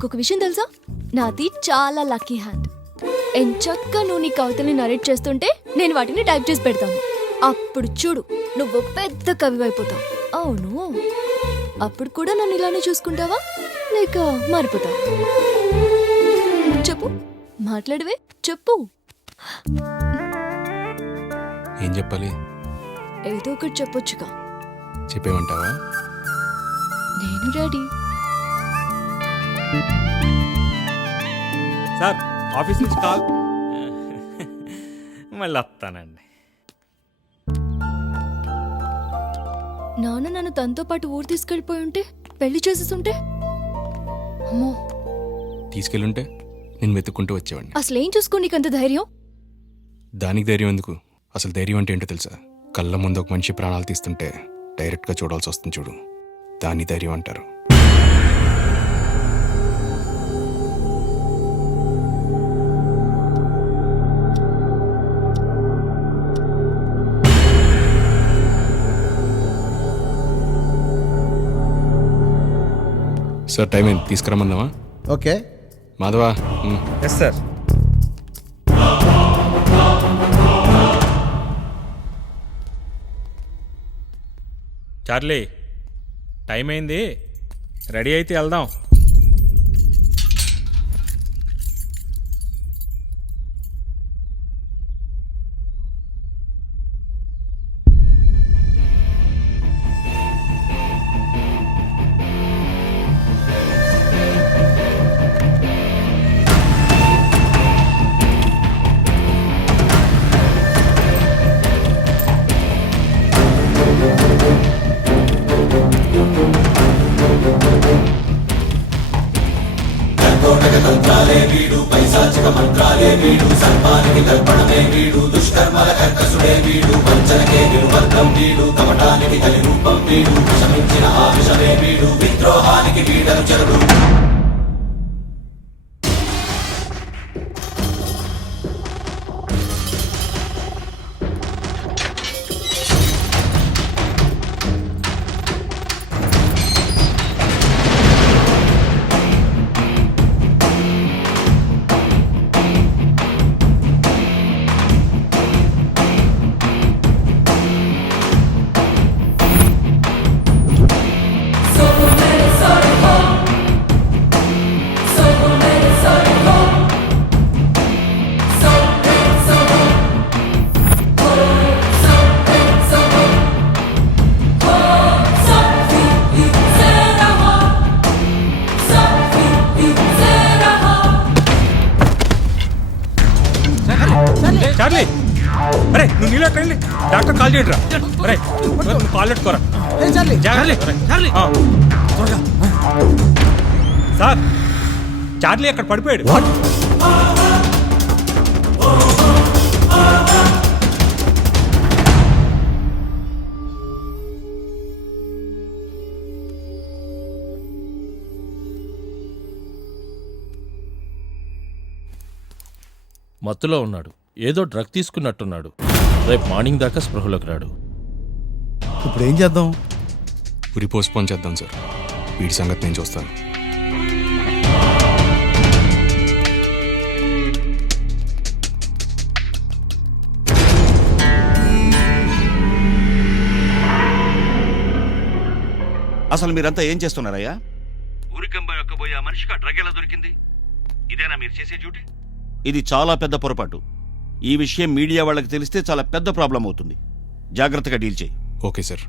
నీకొక విషయం తెలుసా? నాది చాలా లక్కీ హ్యాండ్. ఎంచక్కా నువ్వు నీ కవితల్ని నరేట్ చేస్తుంటే నేను వాటిని టైప్ చేసి పెడతాను. అప్పుడు చూడు, నువ్వు పెద్ద కవి అయిపోతావు. అవును, అప్పుడు కూడా నన్ను ఇలానే చూసుకుంటావా లేక మారిపోతావా? చెప్పు, మాట్లాడవే, చెప్పు. ఏం చెప్పాలి? ఏదో ఒకటి చెప్పొచ్చుగా. చెప్పేమంటావా? నేను రెడీ. సార్, ఆఫీస్ నుంచి కాల్. మళ్ళీ వస్తానండి. నాన్న నన్ను తనతో పాటు ఊరు తీసుకెళ్ళిపోయి ఉంటే, పెళ్లి చేసేస్తుంటే, అమ్మో, తీసుకెళ్ళుంటే నేను వెతుక్కుంటూ వచ్చేవాడిని. అసలేం చూసుకో నీకంత ధైర్యం? దానికి ధైర్యం ఎందుకు? అసలు ధైర్యం అంటే ఏంటో తెలుసా? కళ్ళ ముందు ఒక మనిషి ప్రాణాలు తీస్తుంటే డైరెక్ట్గా చూడాల్సి వస్తుంది చూడు, దాన్ని ధైర్యం అంటారు. సార్, టైం ఏంటి? తీసుకురమ్మందామా? Okay. Madhava. Yes sir. Charlie, time అయింది, రెడీ అయితే వెళ్దాం. చార్లీ, అరే నువ్వు నీళ్ళు ఎక్కడండి? డాక్టర్ కాల్ చేయండి రా. అరే నువ్వు కాల్ పెట్టుకోరా. సార్, చార్లీ అక్కడ పడిపోయాడు. మత్తులో ఉన్నాడు, ఏదో డ్రగ్ తీసుకున్నట్టున్నాడు. రేపు మార్నింగ్ దాకా స్పృహలోకి రాడు. ఇప్పుడు ఏం చేద్దాం? ఉరి పోస్ట్పోన్ చేద్దాం సార్. వీడి సంగతి నేను చూస్తాను. అసలు మీరంతా ఏం చేస్తున్నారయ్యా? ఊరికంబ ఎక్కబోయే ఆ మనిషికి ఆ డ్రగ్ ఎలా దొరికింది? ఇదేనా మీరు చేసే డ్యూటీ? ఇది చాలా పెద్ద పొరపాటు. ఈ విషయం మీడియా వాళ్ళకి తెలిస్తే చాలా పెద్ద ప్రాబ్లం అవుతుంది. జాగ్రత్తగా డీల్ చేయి. Okay sir.